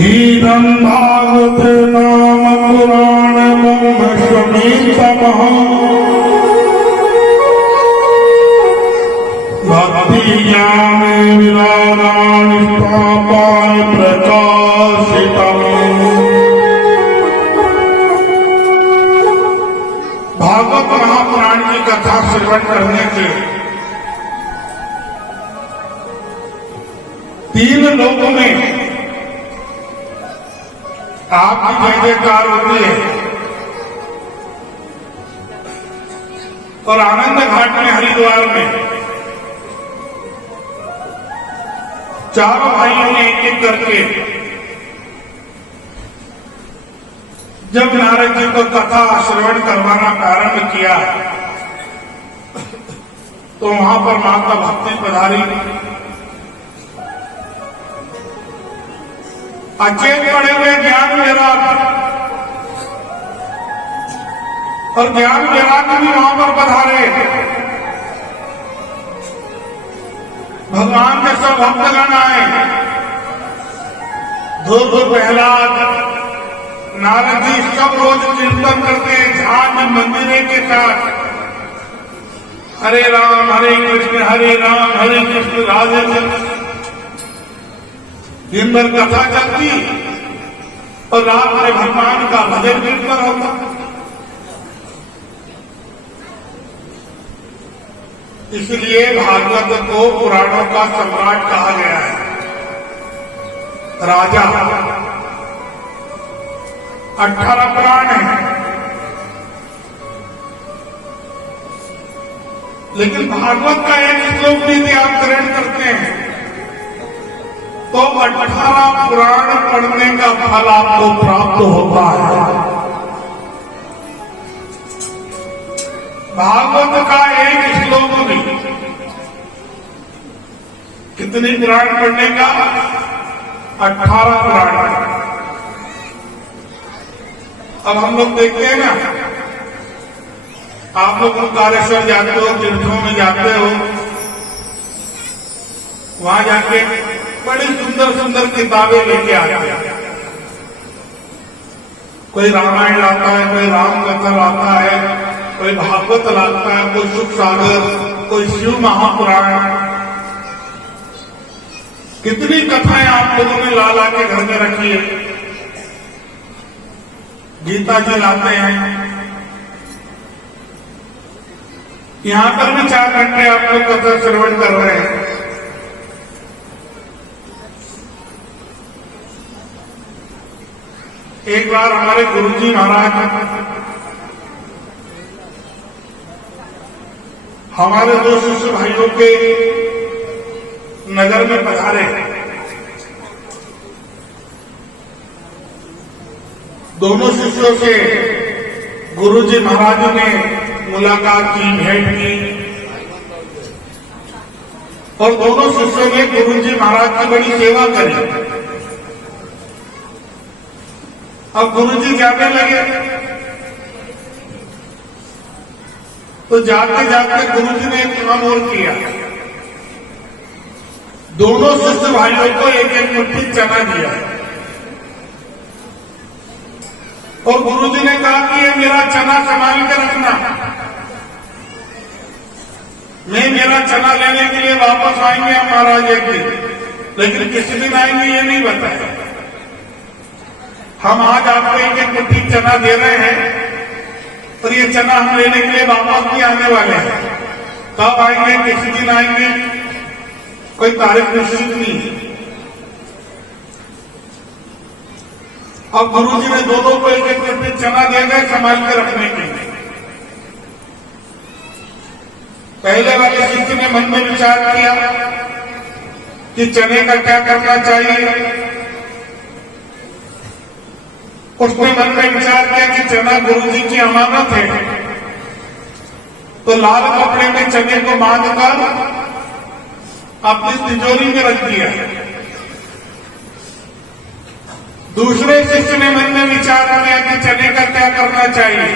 इदं भागवत नाम पुराणम् शमीतमः भक्तिज्ञान विराराणि पापाय प्रकाशितम्। भागवत महापुराण की कथा श्रवण करने से तीन लोकों में आपकी जय जयकार होती है और आनंद घाट में हरिद्वार में चारों भाइयों ने एक एक करके जब नारद जी को कथा श्रवण करवाना प्रारंभ किया तो वहां पर माता भक्ति पधारी। अचेत पड़े हुए ज्ञान वैराग और ज्ञान वैराग भी वहां पर पधारे। भगवान के सब भक्तगण आए। ध्रुव प्रहलाद नारद जी सब रोज कीर्तन करते हैं झांझ मंदिरे के साथ। हरे राम हरे कृष्ण राधे कृष्ण। दिन भर कथा चलती और रात में भगवान का भजन कीर्तन होता। इसलिए भागवत को पुराणों का सम्राट कहा गया है, राजा। 18 पुराण है, लेकिन भागवत का एक श्लोक यदि आप ग्रहण करते हैं तो 18 पुराण पढ़ने का फल आपको प्राप्त होता है। भागवत का एक श्लोक भी कितने पुराण पढ़ने का? 18 पुराण। अब हम लोग देखते हैं ना, आप लोग ओंकारेश्वर जाते हो, तीर्थों में जाते हो, वहां जाके बड़ी सुंदर सुंदर किताबें लेके आते हैं। कोई रामायण लाता है, कोई रामकथा लाता है, कोई भागवत लाता है, कोई सुख सागर, कोई शिव महापुराण। कितनी कथाएं आप लोगों ने ला के घर में रखी है। गीता जी लाते हैं। यहां पर भी 4 घंटे आप लोग कथा श्रवण कर रहे हैं। एक बार हमारे गुरुजी महाराज हमारे 2 शिष्य भाइयों के नगर में पधारे। दोनों शिष्यों से गुरुजी महाराज ने मुलाकात की, भेंट की और दोनों शिष्यों ने गुरुजी महाराज की बड़ी सेवा करी। अब गुरुजी जाने लगे तो जाते जाते गुरुजी ने एक काम और किया। दोनों शिष्य भाइयों को एक एक मुट्ठी चना दिया और गुरुजी ने कहा कि ये मेरा चना संभाल के रखना। मैं मेरा चना लेने के लिए वापस आएंगे हम महाराज एक दिन, लेकिन किस दिन आएंगे ये नहीं बताया। हम आज आपको एक एक मुट्ठी चना दे रहे हैं और ये चना हम लेने के लिए वापस भी आने वाले हैं। कब आएंगे, किसी दिन आएंगे, कोई तारीख निश्चित नहीं है। अब गुरुजी ने दोनों को एक एक मुट्ठी चना दे गए संभाल के रखने के लिए। पहले वाले शिष्य ने मन में विचार किया कि चने का क्या करना चाहिए। उसने मन में विचार किया कि चना गुरुजी की अमानत है, तो लाल कपड़े में चने को बांधकर अपनी तिजोरी में रख दिया। दूसरे शिष्य ने मन में विचार किया कि चने का क्या करना चाहिए।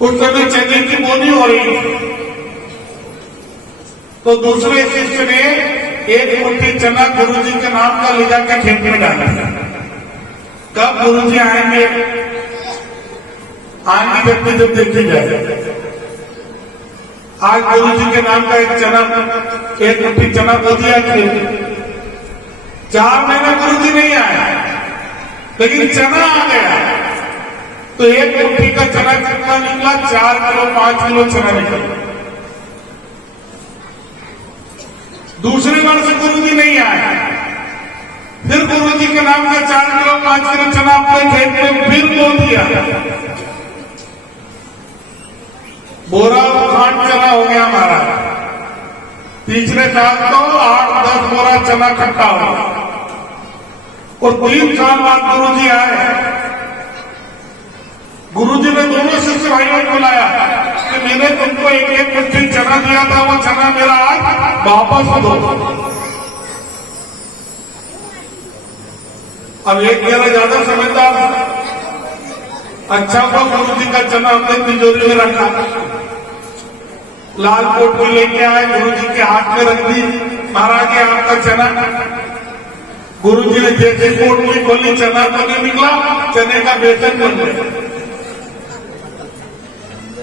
उस समय चने की बोनी हो रही। तो दूसरे शिष्य ने एक मुट्ठी चना गुरुजी के नाम का ले जाकर खेत में डाला। कब गुरुजी आएंगे? आएंगे व्यक्ति जब देखी जाए। आज गुरुजी के नाम का एक मुट्ठी चना दो दिया खेत। 4 महीने गुरुजी नहीं आए, लेकिन चना आ गया। तो एक मुट्ठी का चना कितना निकला? 4 किलो 5 किलो चना निकला। दूसरे वर्ष गुरुजी नहीं आए, फिर गुरुजी के नाम का 4 किलो 5 किलो चना अपने खेत में फिर बो दिया। बोरा खांड चना हो गया हमारा। तीसरे साल तो 8-10 बोरा चना इकट्ठा हो गया। और 3 साल बाद गुरुजी आए। गुरुजी ने दोनों शिष्य भाइयों को बुलाया कि मैंने तुमको एक मुट्ठी चना दिया था, वो चना मेरा आज वापस दो। अब एक जरा ज्यादा समझदार, अच्छा हुआ गुरुजी का चना हमने तिजोरी में रखा। लाल कोट को लेके आए, गुरुजी के हाथ में रख दी। महाराज ये आपका चना। गुरुजी ने जैसे कोट की खोली, चना तो नहीं निकला, चने का बेसन बन गया,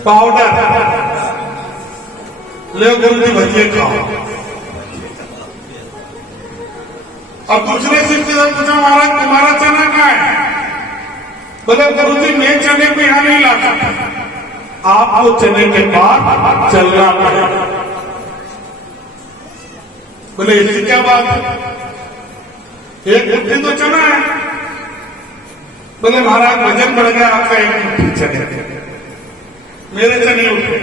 पाउडर। ले गुरुजी भजिए खाओ। अब दूसरे शिष्य से पूछा, महाराज तुम्हारा चना कहाँ है? बोले गुरुजी मैं चने को यहां नहीं ला सकता, आपको चने के बाद चलना पड़ेगा। बोले इसकी क्या बात है? एक मुट्ठी तो चना है। बोले महाराज वजन बढ़ गया आपका, एक मुट्ठी चने मेरे चने उठे।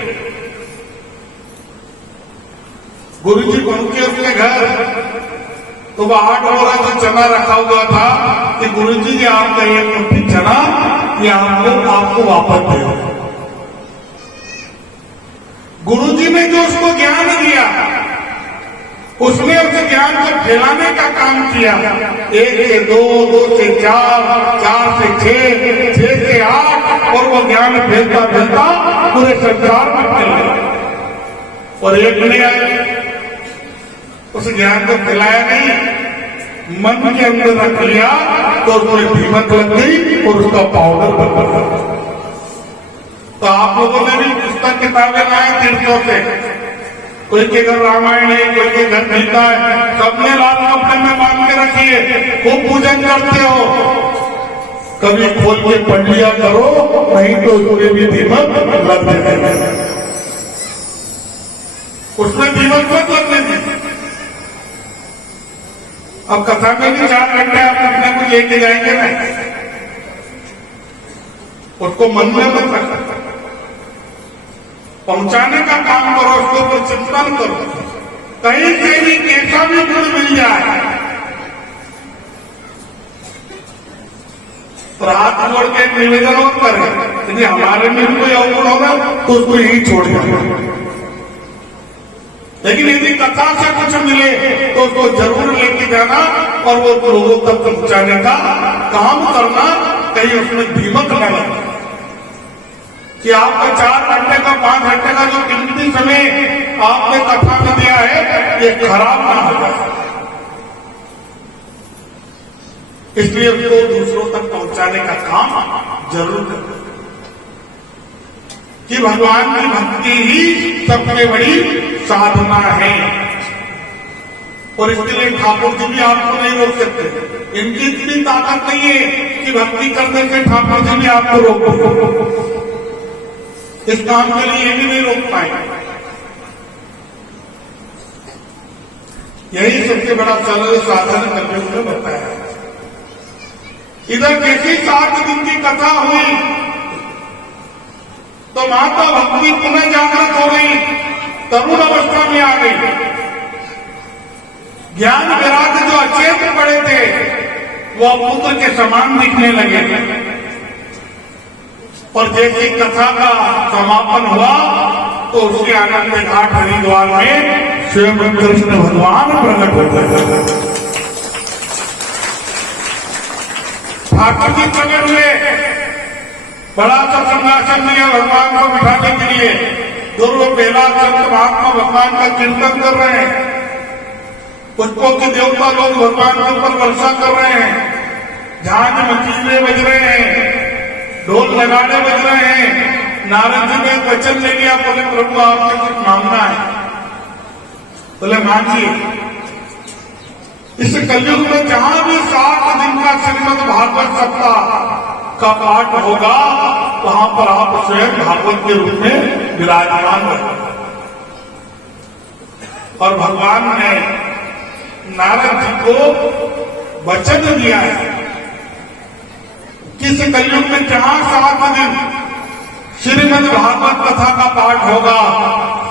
गुरुजी पहुंचे उसके घर, तो वो 8 बोरा जो चना रखा हुआ था कि गुरुजी ने आपका एक मुट्ठी चना ये आपको वापस दे। गुरुजी ने जो उसको ज्ञान दिया, उसने उस ज्ञान को फैलाने का काम किया। 1 से 2, 2 से 4, 4 से 6, 6 से 8, और वो ज्ञान फैलता फैलता पूरे संसार में फैल गया। और एक ने उस ज्ञान को फैलाया नहीं, मन के अंदर रख लिया, तो उसमें दीमक लग गई और उसका पाउडर बन गया। तो आप लोगों ने भी पुस्तक किताबें लाए तीर्थों से, कोई के घर रामायण है, कोई के घर गीता है, सबने लाल कपड़े में बांध के रखिए, खूब पूजन करते हो। कभी खोल के पढ़ लिया करो, नहीं तो उसमें भी दीमक लग जाएगा। उसमें दीमक मत लगने दीजिए। अब कथा में भी 4 घंटे आप अपने को लेके जाएंगे ना, उसको मन में मत रखना, पहुंचाने का काम करो, उसको ऊपर चिंतन करो। कहीं से भी कैसा भी गुण मिल जाए तो हाथ जोड़ के निवेदन और करें, यदि हमारे में कोई अवगुण होगा तो उसको यही छोड़ देना। लेकिन यदि कथा से कुछ मिले तो उसको जरूर लेके जाना और वो लोगों तक पहुंचाने का काम करना, कहीं उसमें दीमक न लगे कि आपको 4 घंटे का 5 घंटे का जो कीमती समय आपने कथा में दिया है, ये खराब ना हो जाए। इसलिए उसको दूसरों तक पहुंचाने का काम जरूर करें कि भगवान की भक्ति ही सबसे बड़ी साधना है। और इसके लिए ठाकुर जी भी आपको नहीं रोक सकते। इनकी इतनी ताकत नहीं है कि भक्ति करने से ठाकुर जी भी आपको रोक इस काम के लिए ये भी नहीं रोक पाए। यही सबसे बड़ा सरल साधन कलयुग में बताया। इधर कैसी 7 दिन की कथा हुई तो माता भक्ति पुनः जागृत हो गई, तरुण अवस्था में आ गई। ज्ञान विराग जो अचेत पड़े थे वो पुत्र के समान दिखने लगे। और जैसी कथा का समापन हुआ तो उसके आनंद घाट हरिद्वार में स्वयं कृष्ण भगवान प्रकट हो गए। ठाकुर जी प्रकट हुए, बड़ा सा सिंहासन दिया भगवान को बिठाने के लिए। दुर्व बेला संत महात्मा भगवान का कीर्तन कर रहे हैं, पुष्पों के देवता लोग भगवान के ऊपर वर्षा कर रहे हैं, झांझ मकीने बज रहे हैं, ढोल नगाड़े बज रहे हैं। नारद जी ने एक वचन ले लिया, बोले प्रभु आपसे कुछ मांगना है। बोले मांगिए। इस कलयुग में जहां भी 7 दिन का श्रीमद् भागवत सप्ताह का पाठ होगा, वहां पर आप स्वयं भागवत के रूप में विराजमान रहे। और भगवान ने नारद जी को वचन दिया है कि इस कलयुग में जहां 7 दिन श्रीमद् भागवत कथा का पाठ होगा,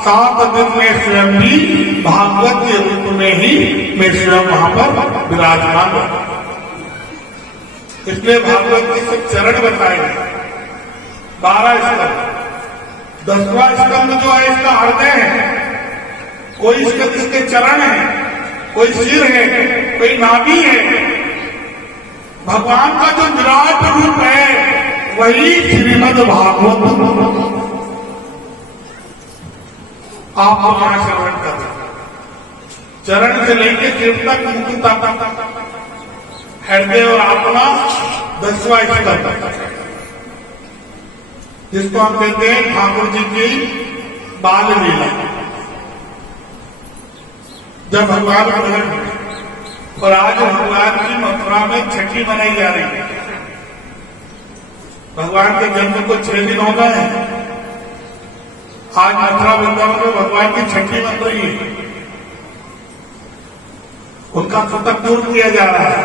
7 दिन में स्वयं भी भागवत के रूप में ही मैं स्वयं वहां पर विराजमान हूं। इसलिए भागवत के कुछ चरण बताए गए, 12 स्कंद। 10वां स्कंद जो है इसका हृदय है, कोई इसके चरण है, कोई सिर है, कोई नाभि है। भगवान का जो विराट रूप है वही श्रीमद् भागवत आप यहां श्रवण कर रहे हैं। चरण से लेकर सिर तक मुकुट तक हृदय और आत्मा 10वां स्कंद, जिसको हम कहते हैं ठाकुर जी की बाल लीला। जब भगवान प्रकट हुए, और आज भगवान की मथुरा में छठी मनाई जा रही है। भगवान के जन्म को 6 दिन हो गए हैं। आज मथुरा वृंदावन में भगवान की छठी बन रही है, उनका शतक पूर्ण किया जा रहा है।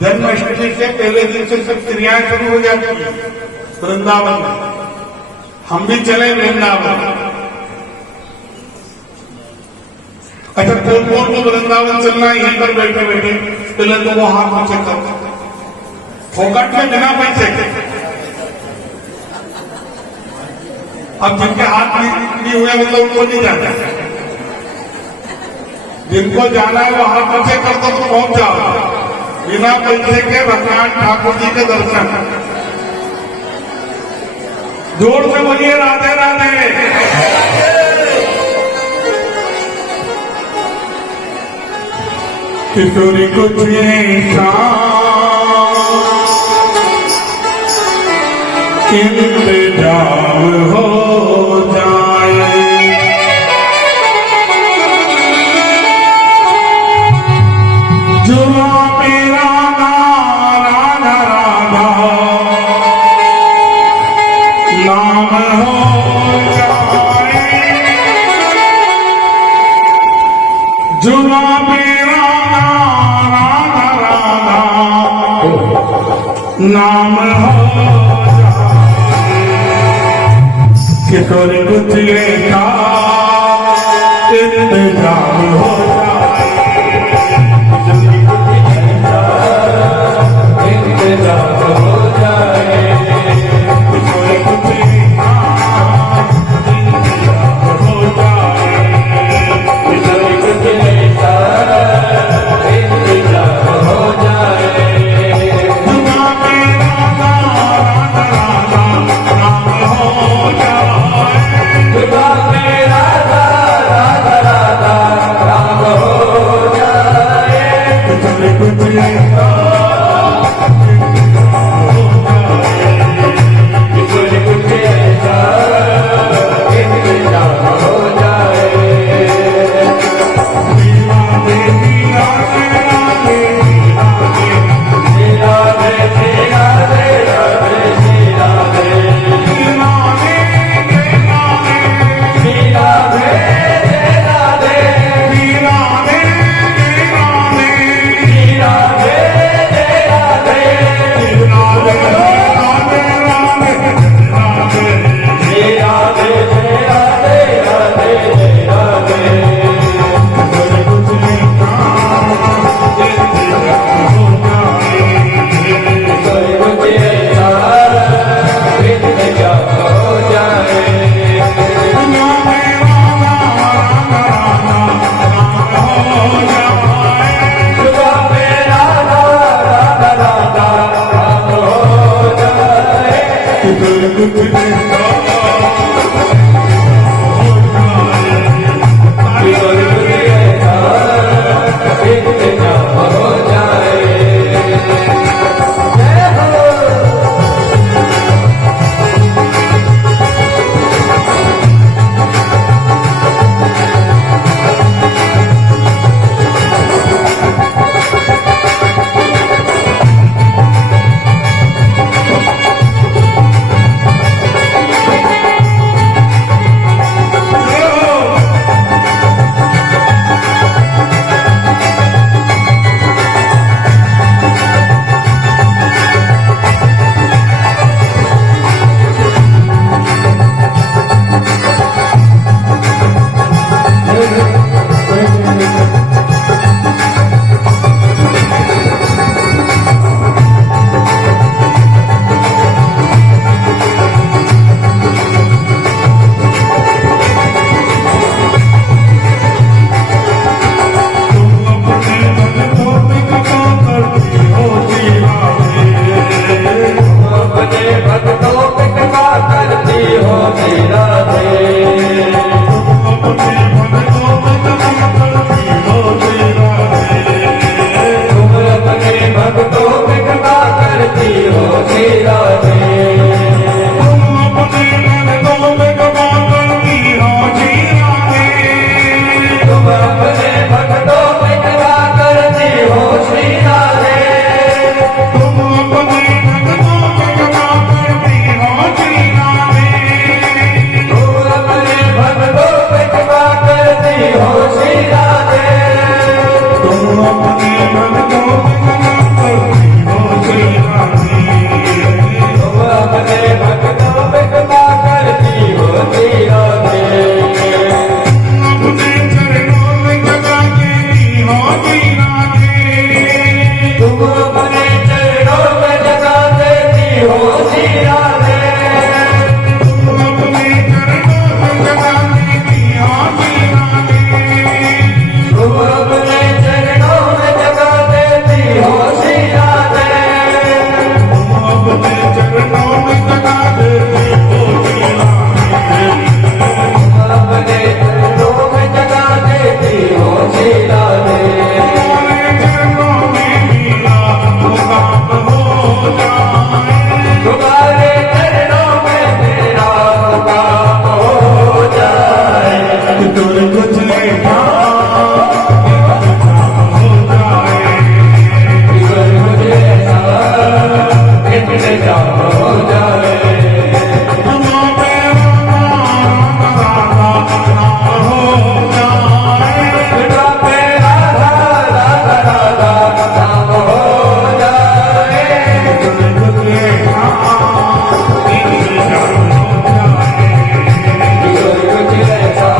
जन्माष्टमी से पहले दिन से सब क्रियाएं शुरू हो जाती है वृंदावन में। हम भी चले वृंदावन। अच्छा, कौन कौन को वृंदावन चलना है? यहीं पर बैठे बैठे पहले तो वो हाथ नीचे कर, फोकट में बिना पैसे। अब जिनके हाथ नहीं हुए मतलब उनको नहीं जाना है, जिनको जाना है वो हाथ नीचे कर दो तो पहुंच जाओ बिना पैसे के भगवान ठाकुर जी के दर्शन। जोर से बोलिए राधे राधे। किशोरी कुछ ऐसा इंतजाम हो जाए, जो मेरा राधा राधा नाम हो जाए, जो मेरा राधा राधा नाम हो किशोरी कुछ का इंतजाम हो जाए, इंतजाम हो जाए, किशोरी कुछ का इंतजाम हो जाए, किशोरी कुछ का इंतजाम हो जाए। राधे गुजरे जाम हो जाए, स्वर्ग जैसा इंतजाम हो जाए। रामा रामा राधा राधा हो जाए, बेटा पे राधा राधा राधा नाम हो जाए। स्वर्ग के जाम इंतजाम हो जाए। स्वर्ग जैसा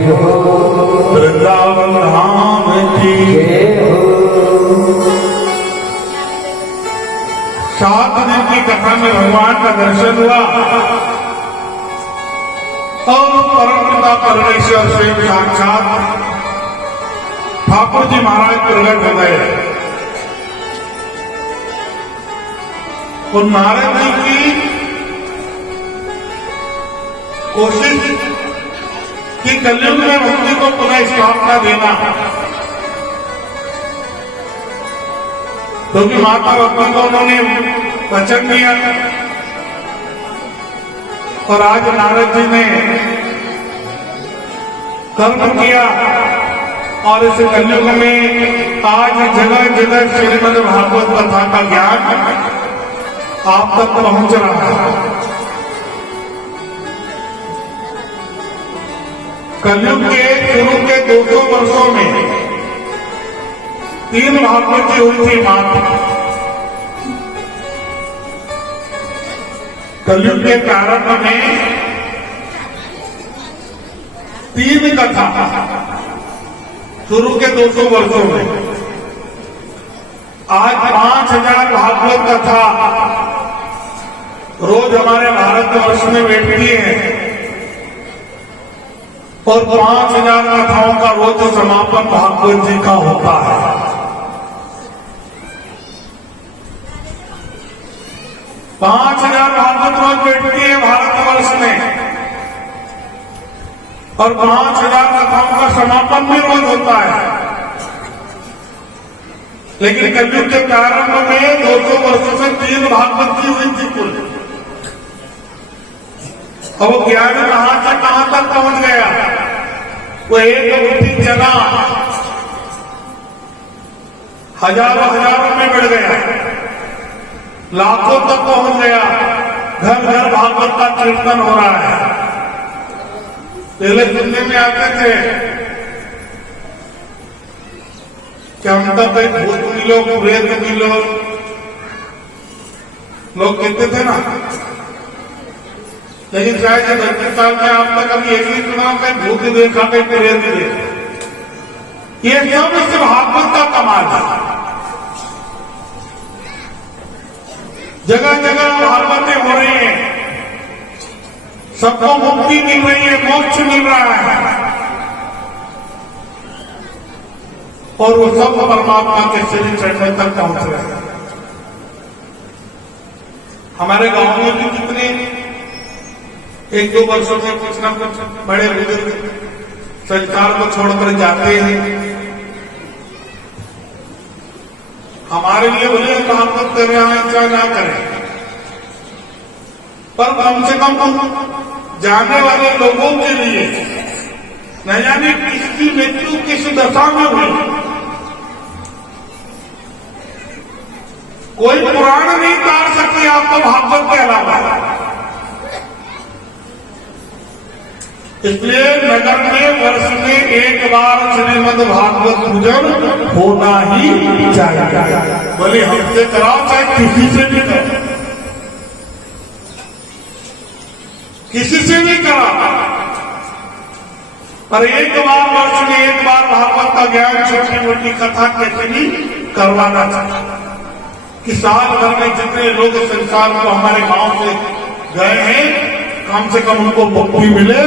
हो वृंदावन धाम की जय हो। सात दिन की कथा में भगवान का दर्शन हुआ और परम पिता परमेश्वर स्वयं साक्षात ठाकुर जी महाराज प्रकट हो गए और नारद जी की कोशिश कि कलयुग में भक्ति को पुनः स्थापना देना, क्योंकि माता भक्ति को उन्होंने वचन दिया और आज नारद जी ने कर्म किया और इस कलयुग में आज जगह जगह श्रीमद् भागवत कथा का ज्ञान आप तक पहुंच रहा है। कलयुग के शुरू के 200 वर्षों में 3 भागवत हुई थी मात्र। कलयुग के प्रारंभ में 3 कथा शुरू के 200 वर्षों में। आज 5000 भागवत कथा रोज हमारे भारतवर्ष में बैठती है और 5000 कथाओं का रोज समापन भागवत जी का होता है। 5000 भागवत रोज बैठती है भारतवर्ष में और 5000 कथाओं का समापन भी रोज होता है। लेकिन कलयुग के प्रारंभ में 200 वर्षों से 3 भागवत की हुई थी कुल। अब वो ज्ञान कहां तक पहुंच गया? वो एक उठी जना हजारों में बढ़ गया, लाखों तक पहुंच गया। घर घर भागवत का कीर्तन हो रहा है। पहले सुनने में आते थे कि हम तक कहीं भूत मिलो, प्रेत मिलो, लोग कहते थे ना। लेकिन शायद 30 साल में आप तक अभी एक ही सुना, कहीं भूत देखा, कहीं प्रेत देखा। ये सब इस भागवत का कमाल है। जगह जगह भागवतें हो रही हैं, सबको मुक्ति मिल रही है, मोक्ष मिल रहा है और वो सब परमात्मा के श्री चरण तक पहुंच रहे हैं। हमारे गांव में भी कितने 1-2 वर्षों में कुछ ना कुछ बड़े बुजुर्ग संसार को छोड़कर जाते हैं। हमारे लिए भले भागवत कर रहे हैं चाहे ना करें, पर कम से कम जाने वाले लोगों के लिए न जाने किसकी मृत्यु किस दशा में हुई, कोई पुराण नहीं तार सकती आपको भागवत के अलावा। इसलिए नगर में वर्ष में एक बार श्रीमद् भागवत पूजन होना ही चाहिए। बोले हमसे कराओ चाहे किसी से भी करो, किसी से भी कराओ, पर एक बार वर्ष में एक बार भागवत का ज्ञान छोटी मोटी कथा कैसे भी करवाना चाहिए कि साल भर में जितने लोग संसार को हमारे गांव से गए हैं कम से कम उनको मुक्ति मिले,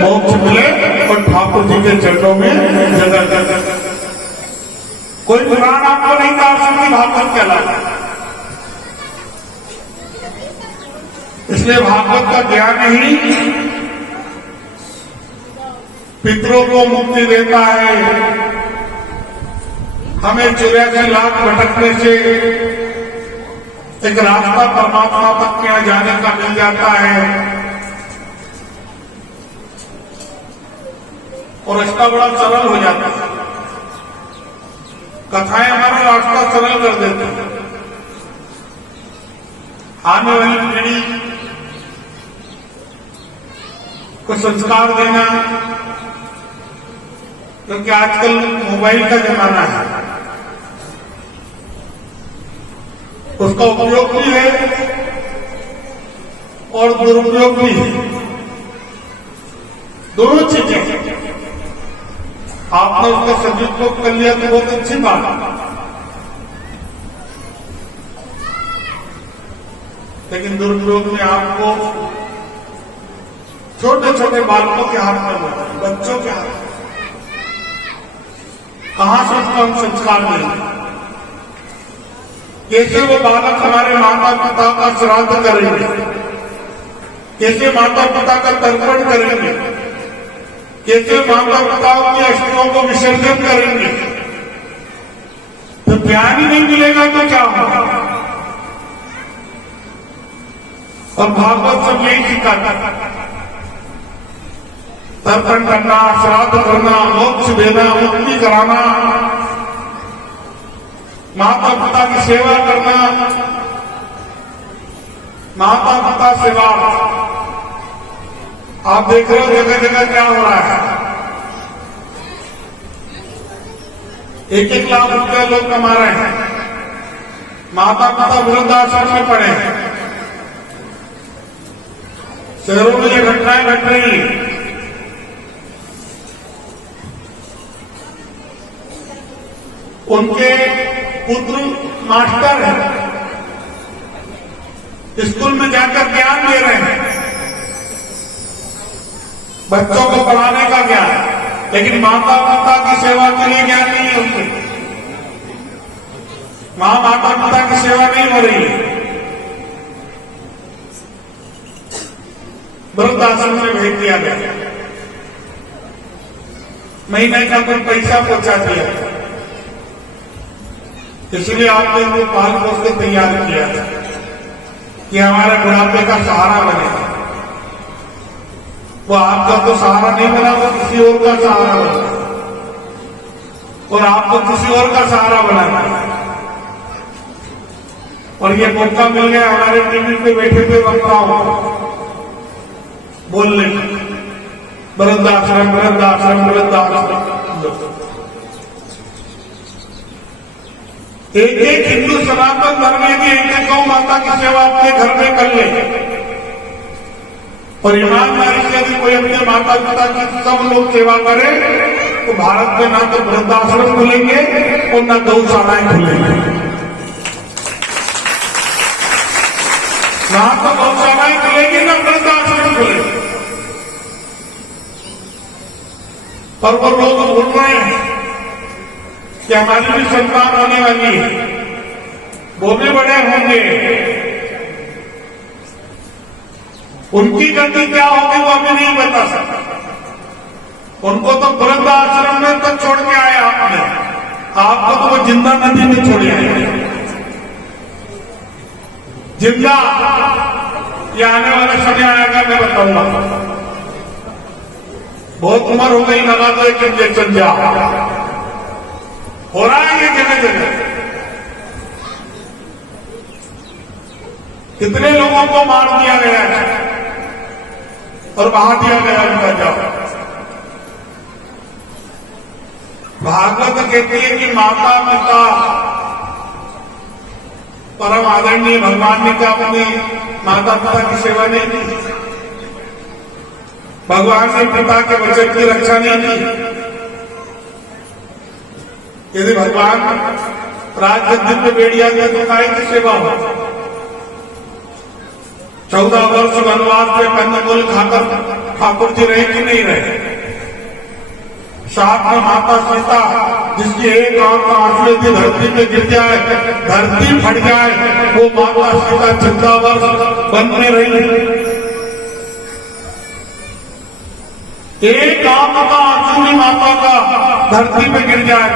मोक्ष मिले और ठाकुर जी के चरणों में जगह जगह। कोई पुराण आपको नहीं तार सकती भागवत के अलावा। इसलिए भागवत का ज्ञान ही पितरों को मुक्ति देता है। हमें 84 लाख भटकने से एक रास्ता परमात्मा तक के यहाँ जाने का मिल जाता है और रास्ता बड़ा सरल हो जाता है। कथाएं हमारा रास्ता सरल कर देती हैं। आने वाली पीढ़ी को संस्कार देना, क्योंकि आजकल मोबाइल का जमाना है, उसका उपयोग भी है और दुरुपयोग भी है, दोनों चीजें। आपने उसका सदुपयोग कर लिया तो बहुत अच्छी बात है। लेकिन दुरुपयोग में आपको छोटे छोटे बालकों के हाथ में होता है, बच्चों के हाथ में। कहां से उसको हम संस्कार मिलेंगे? कैसे वो बालक हमारे माता पिता का श्राद्ध करेंगे? कैसे माता पिता का तर्पण करेंगे? कैसे माता पिता की अस्थियों को विसर्जन करेंगे? तो ज्ञान ही नहीं मिलेगा तो क्या होगा? और भागवत सब यही सिखाता है, तर्पण करना, श्राद्ध करना, मोक्ष देना, मुक्ति कराना, माता पिता की सेवा करना, माता पिता सेवा। आप देख रहे हो जगह जगह क्या हो रहा है। 1-1 लाख रुपया लोग कमा रहे हैं, माता पिता वृद्धाश्रम में पड़े हैं। शहरों में ये घटनाएं घट रही हैं। उनके पुत्र मास्टर हैं, स्कूल में जाकर ज्ञान दे रहे हैं, बच्चों को पढ़ाने का ज्ञान, लेकिन माता पिता की सेवा के लिए ज्ञान नहीं है उनके। माता पिता की सेवा नहीं हो रही है। वृद्धाश्रम में भेज दिया गया, महीने का कुछ पैसा पहुंचा दिया। इसलिए आपने उनको पाल पोस के तैयार किया कि हमारे बुढ़ापे का सहारा बने। वो आपका तो सहारा नहीं बना, वो किसी और का सहारा बना, और आपको किसी और का सहारा बनाना। और ये मौका मिल गया हमारे टीवी पे बैठे हुए वक्ताओं बोलने, वृद्धाश्रम वृद्धाश्रम वृद्धाश्रम। एक हिंदू सनातन धर्म की एक गौ माता की सेवा अपने घर में कर ले, और ईमानदारी से यदि कोई अपने माता पिता की सब लोग सेवा करे तो भारत में ना तो वृद्धाश्रम खुलेंगे और ना गौशालाएं खुलेंगे। ना तो गौशालाएं खुलेंगी ना वृद्धाश्रम खुलेंगे। पर वो लोग भूल रहे हैं कि हमारी भी संतान होने वाली है, वो भी बड़े होंगे, उनकी गति क्या होगी वो हमें नहीं बता सकता। उनको तो वृद्धाश्रम में तो छोड़ के आए आपने, आपको तो वो जिंदा नदी में छोड़ आए। जिंदा ये आने वाले समय आएगा, मैं बताऊंगा। बहुत उम्र हो गई, लगा दो एक इंजेक्शन जा हो रहा है ये जगह जगह। कितने लोगों को मार दिया गया है और बहा दिया गया उनका जान। भागवत कहती है कि माता पिता परम आदरणीय भगवान ने क्या अपनी माता पिता की सेवा नहीं की? भगवान ने पिता के वचन की रक्षा नहीं की। यदि भगवान राजगद्दी पे बैठ जाते तो काय की सेवा हो? 14 वर्ष वनवास में कंदमूल खाकर ठाकुर जी रहे कि नहीं रहे? साथ में माता सीता जिसकी एक आंख का आंसू यदि धरती पे गिर जाए, धरती फट जाए, वो माता सीता 14 वर्ष वन में रही। एक आंख का आंसू भी माता का धरती पे गिर जाए,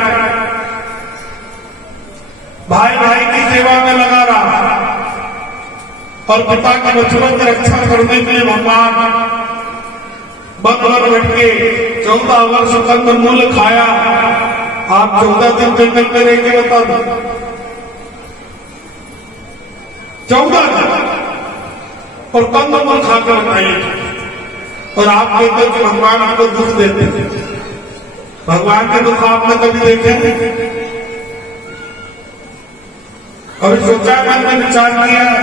भाई भाई की सेवा में लगा रहा और पिता के बचपन की रक्षा करने के लिए भगवान बंद बैठ के 14 वर्ष कंदमूल खाया। आप 14 दिन जंगल में रह के बता दो, 14 दिन और कंदमूल खाकर बताइए। और आप कहते हो कि भगवान आपको दुख देते थे। भगवान के दुख आपने कभी देखे थे? कभी सोचा है, मन में विचार किया है?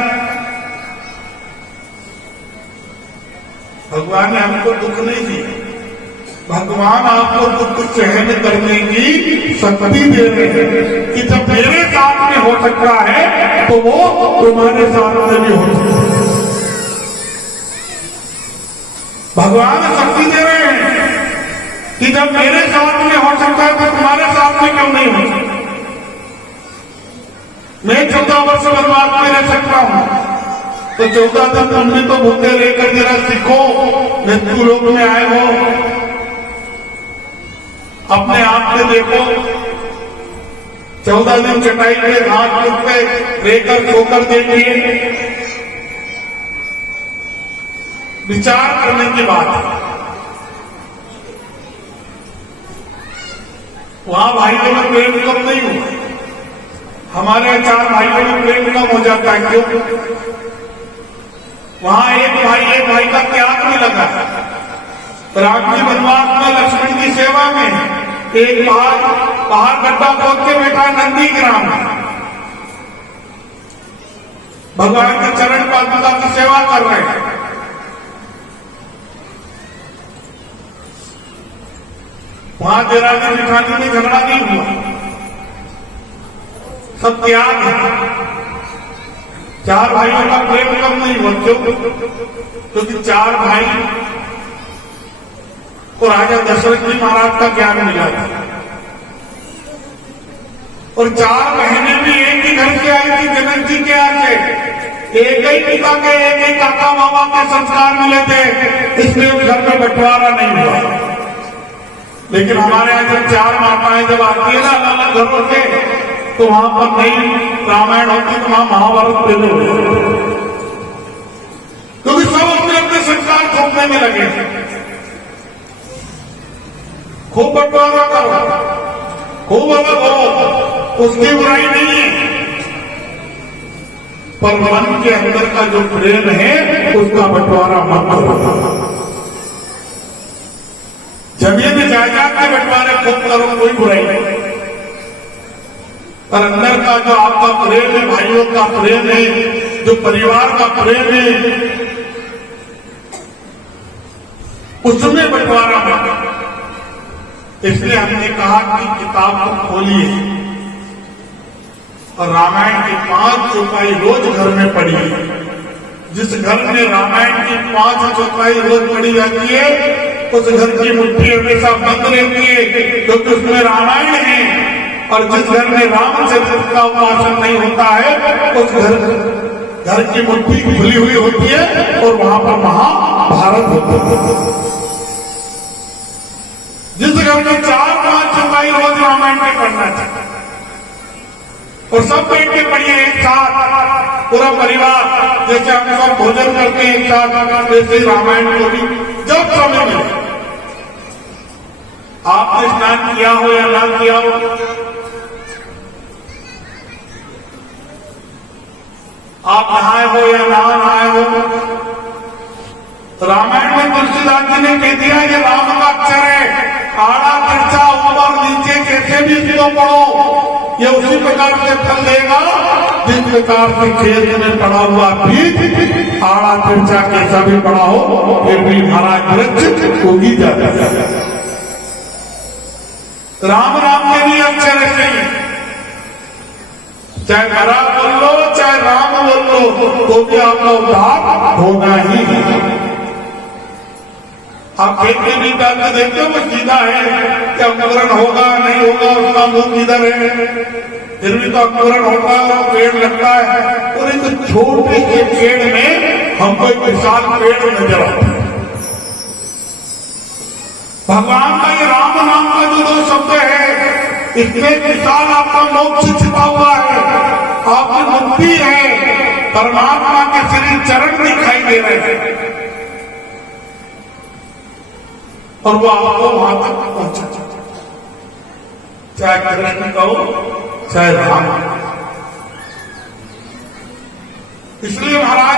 भगवान ने हमको दुख नहीं दिया, भगवान आपको दुख सहन करने की शक्ति दे रहे हैं कि जब मेरे साथ में हो सकता है तो वो तुम्हारे साथ में भी हो सकता है। भगवान शक्ति दे रहे हैं कि जब मेरे साथ में हो सकता है तो तुम्हारे साथ में क्यों नहीं हो सकता। मैं 14 वर्ष बर्बाद में रह सकता हूं तो 14 दिन तुम भी तो भूखे रहकर जरा सीखो। मृत्यु लोक में आए हो, अपने आप में देखो। 14 दिन चटाई पे घाट पे रहकर सोकर देखिए, विचार करने की बात है। वहां भाइयों में प्रेम कम नहीं हुआ, हमारे 4 भाइयों में प्रेम कम हो जाता है। क्यों? वहां एक भाई का त्याग भी लगा। राम जी वनवास में लक्ष्मण की सेवा में एक पहाड़ गड्ढा खोद के बैठा नंदी ग्राम, भगवान के चरण पादुका की सेवा कर रहे हैं। वहां जराजी जेठानी में झगड़ा नहीं हुआ, सब त्याग है। 4 भाइयों का प्रेम कम नहीं हुआ। क्यों? क्योंकि 4 भाई को राजा दशरथ जी महाराज का ज्ञान मिला था और 4 बहनें भी एक ही घर से आई थी, जनक जी के यहाँ से। एक ही पिता के एक ही काका मामा के संस्कार मिले थे, इसलिए उस घर में बंटवारा नहीं हुआ। लेकिन हमारे यहाँ जब 4 माताएं जब आती है ना अलग अलग घरों से, तो वहां पर नहीं रामायण होती तो वहां महाभारत पैदा हो जाती, क्योंकि सब अपने अपने संस्कार थोपने में लगे। खूब बंटवारा करो, खूब अलग हो, उसकी बुराई नहीं है, पर मन के अंदर का जो प्रेम है उसका बंटवारा मत करो। जमीन जायदाद के बंटवारे खूब करो, कोई बुराई नहीं, पर अंदर का जो आपका प्रेम है, भाइयों का प्रेम है, जो परिवार का प्रेम है, उसमें बंटवारा मत। इसलिए हमने कहा कि किताब को खोलिए और रामायण की 5 चौपाई रोज घर में पढ़िए। जिस घर में रामायण की 5 चौपाई रोज पढ़ी जाती है उस घर की मुट्ठी हमेशा बंद रहती है, क्योंकि उसमें रामायण है। और जिस घर में रामचंद्र का उपासन नहीं होता है उस घर की मुट्ठी खुली हुई होती है और वहां पर महाभारत होता है। जिस घर में 4-5 चौपाई रोज रामायण में पढ़ना चाहिए और सब बैठ के पढ़िए एक साथ, पूरा परिवार, जैसे हम सब भोजन करते हैं एक साथ, वैसे रामायण को भी जब समय मिले। आपने स्नान किया हो या ना किया हो, आप नहाए हो या ना नहाए हो, रामायण में तुलसीदास जी ने कह दिया ये राम का अक्षर है, आड़ा तिरछा ऊपर नीचे कैसे भी इसको पढ़ो ये उसी प्रकार से फल देगा जिस प्रकार से खेत में पड़ा हुआ बीज आड़ा तिरछा कैसा भी पड़ा हो फिर भी महाराज वृक्ष उगी जाता है। राम राम के लिए अक्षर ऐसे ही, चाहे हरा बोल लो चाहे राम बोल लो तो भी आपका उद्धार होना ही है। आप खेत में भी डाल के देखते हो वो सीधा है, क्या अंकुरण होगा नहीं होगा, उसका मुंह किधर है, फिर भी तो अंकुरण होगा और पेड़ लगता है। और इस छोटे से पेड़ में हमको एक विशाल पेड़ नजर आता है। भगवान का ये राम नाम का जो 2 शब्द है इसमें विशाल आपका मोक्ष छिपा हुआ है, आपकी मुक्ति है, परमात्मा के श्री चरण दिखाई दे रहे हैं और वो आपको वहां तक पहुंचा, चाहे कृष्ण कहो चाहे राम। इसलिए महाराज